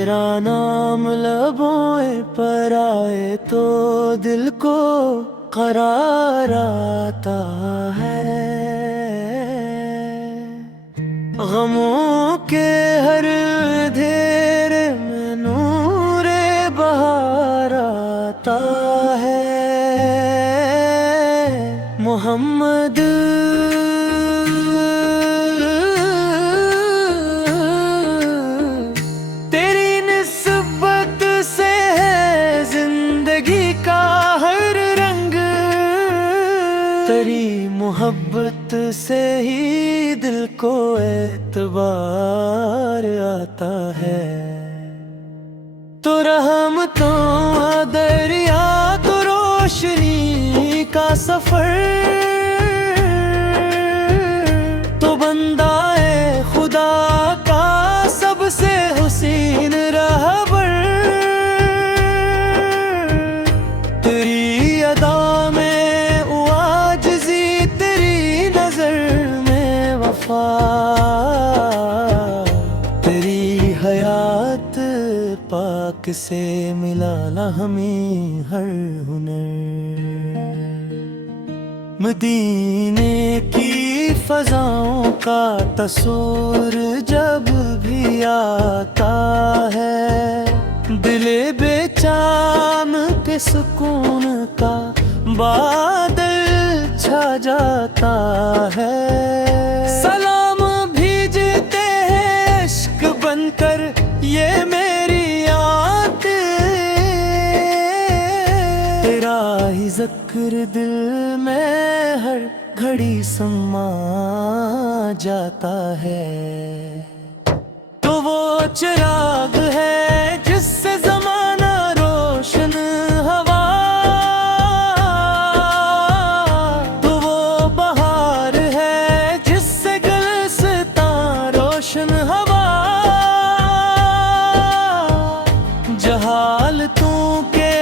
तेरा नाम लबों पर आए तो दिल को करार आता है। गमों के हर अंधेरे में नूरे बहार आता है। मोहम्मद तेरी निस्बत से है जिंदगी का हर रंग, तेरी मोहब्बत से ही दिल को एतबार आता है। तो रहमतों दरिया तो रोशनी का सफर, तो बंदा है खुदा का सबसे हुसीन रहबर। तेरी अदा में आजिज़ी, तेरी नजर में वफा, तेरी हयात पाक से मिला ना हमें हर हुनर। मदीने की फजाओं का तस्वुर जब भी आता है, दिले बेचैन पे सुकून का बादल छा जाता है। सलाम भेजते हैं इश्क बनकर ये मेरी आत, तेरा ही ज़िक्र दिल में हर घड़ी समा जाता है। तो वो चिराग है जिससे ज़माना रोशन हवा, तो वो बहार है जिससे गुलस्ता रोशन हवा। जहालतों के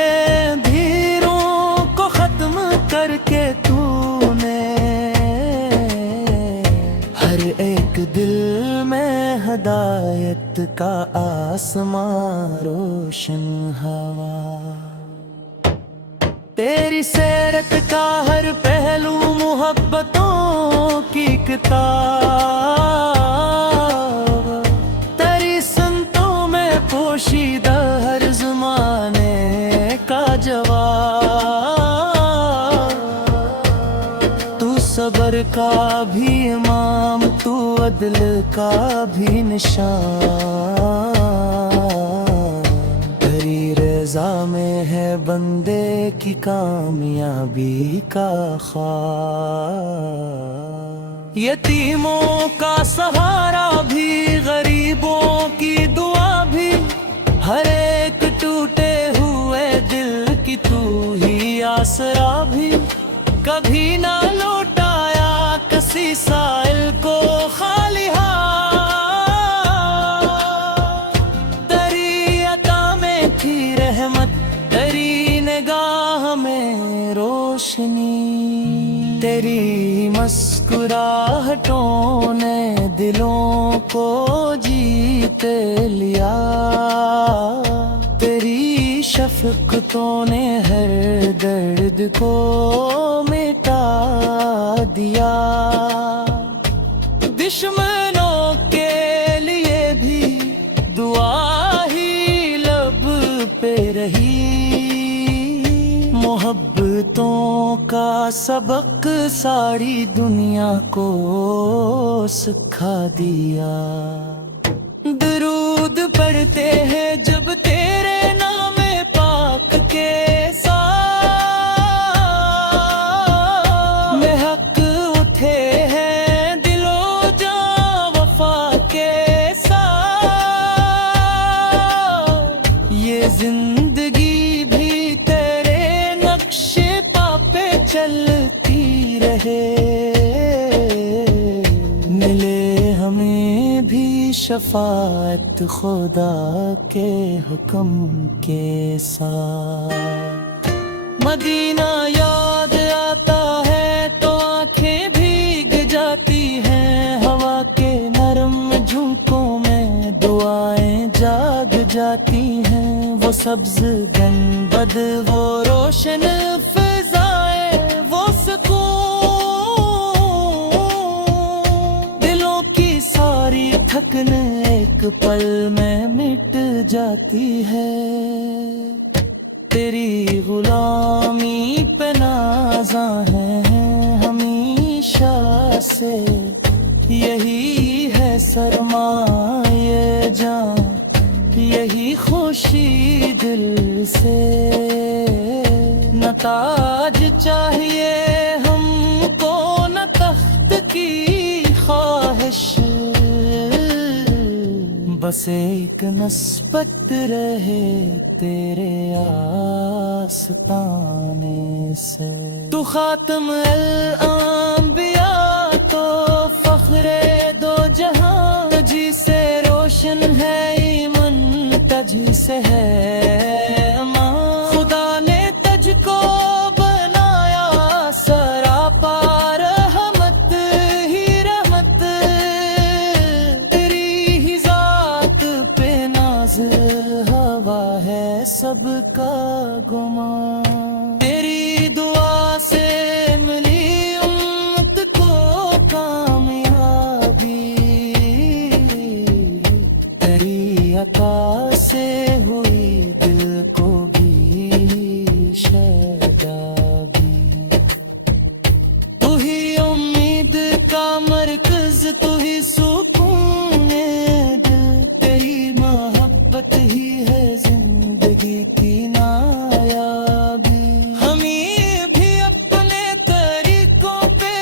अंधेरों को खत्म करके तूने हर एक दिल में हदायत का आसमां रोशन हवा। तेरी सीरत का हर पहलू मोहब्बतों की किताब, तेरी संतों में पोशीदा हर ज़माने का जवाब। तू सबर का भी इमाम, तू अदल का भी निशान, तेरी रज़ा में है बंदे की कामयाबी का ख्वाब। यतीमों का सहारा भी, गरीबों की दुआ भी, हर एक टूटे हुए दिल की तू ही आसरा भी। कभी ना लौटाया किसी साइल को खाली हाथ, तेरी अता में थी रहमत, तेरी निगाह में रोशनी, तेरी मुस्कुराहटों ने दिलों को जीत लिया। तेरी शफ़क़तों ने हर दर्द को मिटा दिया। दुश्मनों के लिए भी दुआ ही लब पे रही, मोहब्बतों का सबक सारी दुनिया को सिखा दिया। दरूद पढ़ते हैं जब तेरे नाम पाक के साथ, महक उठे हैं दिलो जां वफा के साथ। ये जिंदगी भी तेरे नक्शे पे चलती रहे, मिले हमें भी शफाअत खुदा के हुक्म के साथ। मदीना याद आता है तो आंखें भीग जाती हैं, हवा के नरम झोंकों में दुआएं जाग जाती वो सब्ज गंबद, वो रोशन फिजाएं, वो सुकून। दिलों की सारी थकन एक पल में मिट जाती है। तेरी गुलामी पे नाज़ा है हमेशा से, यही है सरमाए जान, यही खुशी दिल से। न ताज चाहिए हमको, न तख्त की ख्वाहिश, बस एक नस्बत रहे तेरे आस्ताने से। तू खातम अल अंबिया तो फख्रे दो जहां, तुझी से रोशन है ईमान, तुझी से है अमान। खुदा ने तुझको बनाया सरापा रहमत ही रहमत, तेरी ही जात पे नाज हवा है सबका गुमान। तेरी दुआ से मिली उम्मत को कामयाबी, तेरी अता से हुई दिल को भी शादाबी। तू ही उम्मीद का मरकज, तू ही सुकून दिल, तेरी मोहब्बत ही है जिंदगी की नायाबी। हमें भी अपने तरीकों पे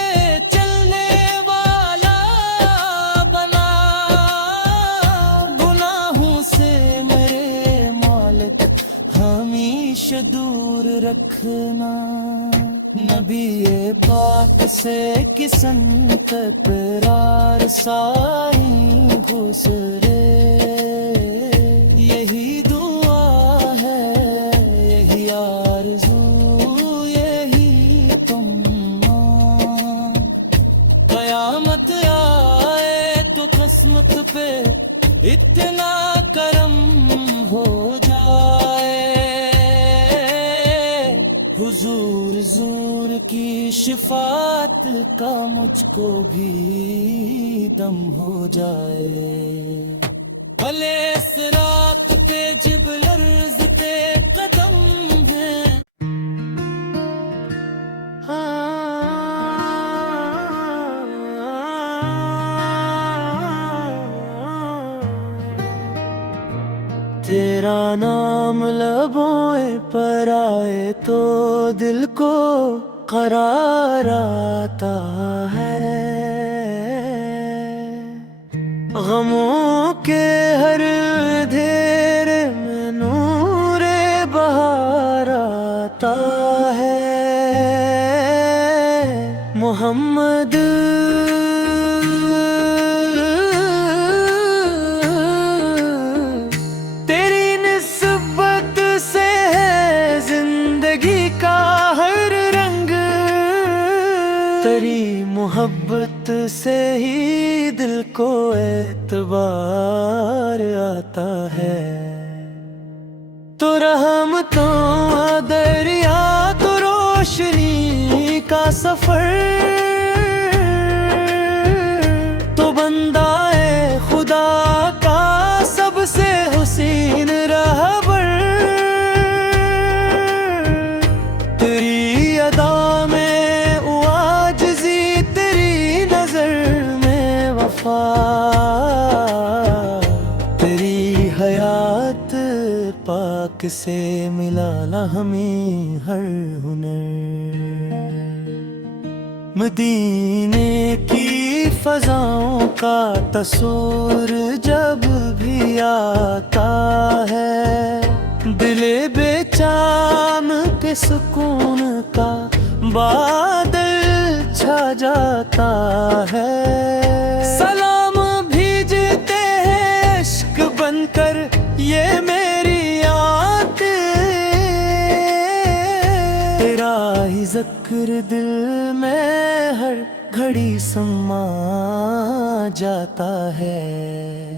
चलने वाला बना, गुनाहों से मेरे मालिक हमेशा दूर रखना। नबी पाक से किसंत प्रार साई गुजरे, यही दुआ है यही आरज़ू यही तुम्मा। क़यामत आए तो किस्मत पे इतना करम हो जाए, हुजूर ज़ूर की शिफात का मुझको भी दम हो जाए। भले सिरात पे जब लर्ज़ते कदम हैं, तेरा नाम लबों पर आए तो दिल को करार आता है। गमों के हर अंधेरे में नूरे बहार आता है। मोहम्मद तेरी निस्बत से है जिंदगी का हर रंग, तेरी मोहब्बत से ही दिल को एतबार आता है। तो रहमतों दरिया तो रोशनी का सफर, तो बंदाए खुदा का सबसे हुसीन रहबर। तेरी अदा में आजिज़ी, तेरी नजर में वफा, तेरी हयात पाक से मिला ना हमें हर हुनर। मदीने की फजाओं का तस्वुर जब भी आता है, दिले बेचैन पे सुकून का बादल छा जाता है। सलाम भेजते हैं इश्क बनकर ये मेरी आंख, तेरा ही ज़िक्र दिल में हर घड़ी समा जाता है।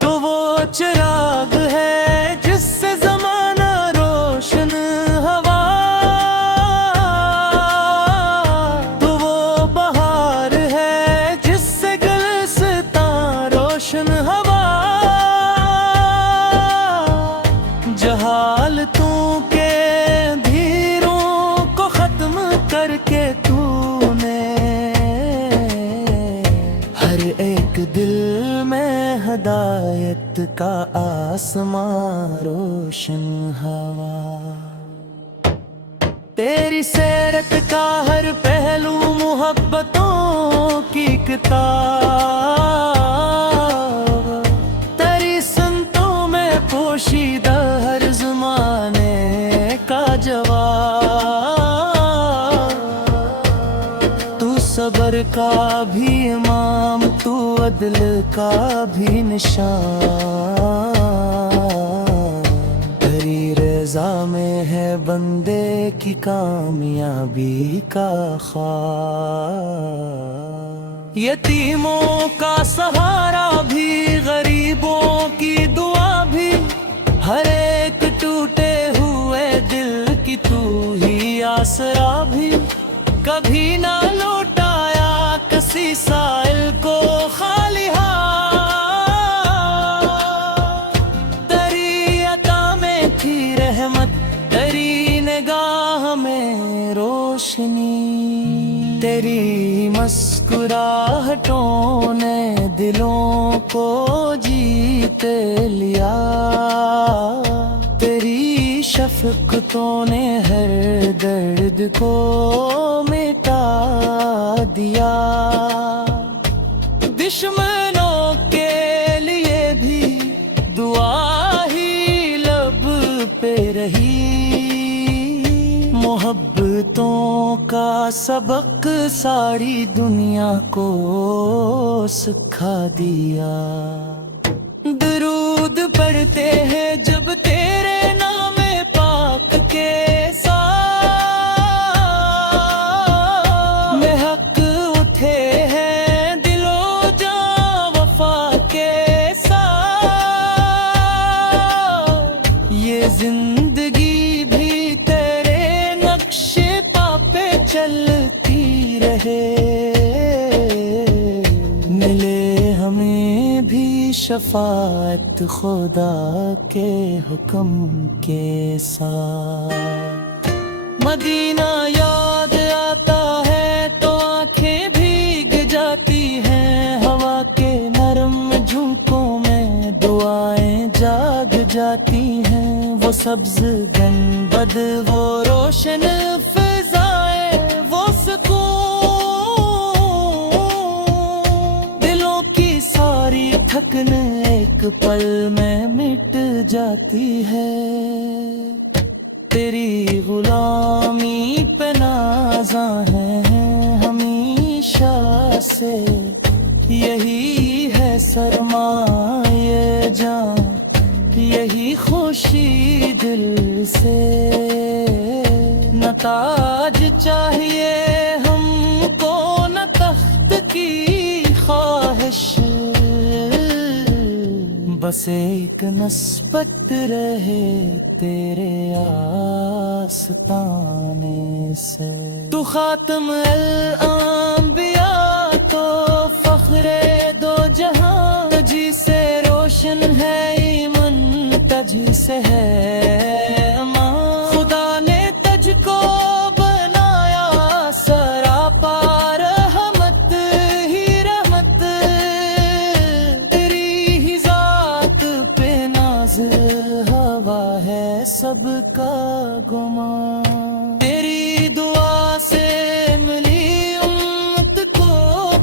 तो वो चिराग है जिससे का आसमां रोशन हवा, तेरी सैरत का हर पहलू मोहब्बतों की किताब, तेरी संतों में पोशीदा हर ज़माने का जवाब। तू सबर का भी इमाम, तू अदल का भी निशान, तेरी रज़ा में है बंदे की कामयाबी का ख्वाब। यतीमों का सहारा भी, गरीबों की दुआ भी, हर एक टूटे हुए दिल की तू ही आसरा भी। कभी ना लौटाया किसी साइल को खाली हाथ, तेरी अता में थी रहमत, तेरी निगाह में रोशनी, तेरी मुस्कुराहटों ने दिलों को जीत लिया, तेरी शफ़क़तों ने हर दर्द को मिटा दिया। दुश्मनों के लिए भी दुआ ही लब पे रही, मोहब्बतों का सबक सारी दुनिया को सिखा दिया। दरूद पढ़ते हैं जब तेरे नाम पाक के साथ, महक उठे हैं दिलो जां वफा के साथ। ये जिंदगी भी तेरे नक्शे पे चलती रहे, मिले हमें भी शफाअत खुदा के हुक्म के साथ। मदीना याद आता है तो आंखें भीग जाती हैं, हवा के नरम झोंकों में दुआएं जाग जाती हैं। वो सब्ज गंबद, वो रोशन फिजाएं, वो सुकून, दिलों की सारी थकन एक पल में मिट जाती है। तेरी गुलामी पे नाज़ा है हमेशा से, यही है सरमाए जान, यही खुशी दिल से। न ताज चाहिए हमको, न तख्त की ख्वाहिश, बस एक नस्बत रहे तेरे आस्ताने से। तू खातम अल अंबिया तो फख्रे दो जहां, तुझी से रोशन है ईमान, तुझी से है अमान। खुदा ने तुझको बनाया सरापा रहमत ही रहमत, तेरी ही जात पे नाज हवा है सबका गुमान। तेरी दुआ से मिली उम्मत को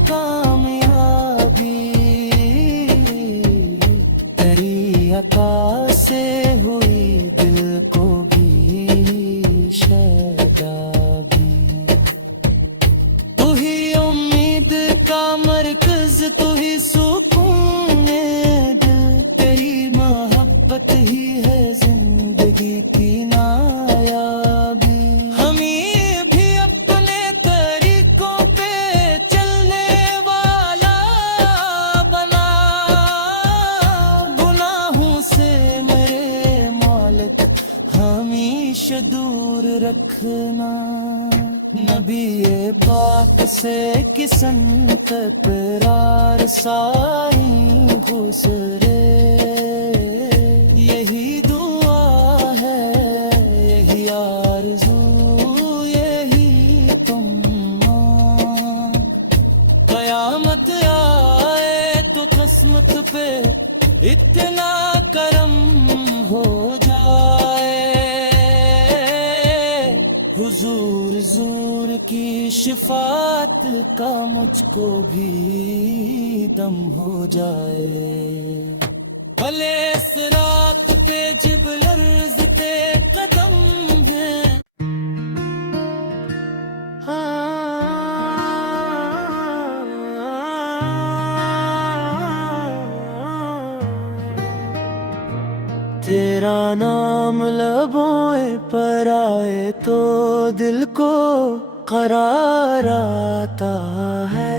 कामयाबी, तेरी अता से हुई दिल को भी शादाबी। तू ही उम्मीद का मरकज, तू ही सुकून दिल, तेरी मोहब्बत ही है जिंदगी की नायाबी। हमें भी अपने तरीकों पे चलने वाला बना, गुनाहों से मेरे मालिक हमेशा दूर रखना। नबी पाक से किसंत करार साई गुजरे, यही दुआ है, यही आरज़ू, यही तुम्मा। क़यामत आए तो किस्मत पे इतना हुजूर ज़ूर की शिफात का मुझको भी दम हो जाए। भले इस रात पे जब लर्ज़ते कदम है। तेरा नाम लबों पर आए तो दिल को करार आता है।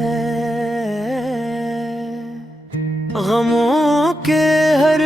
गमों के हर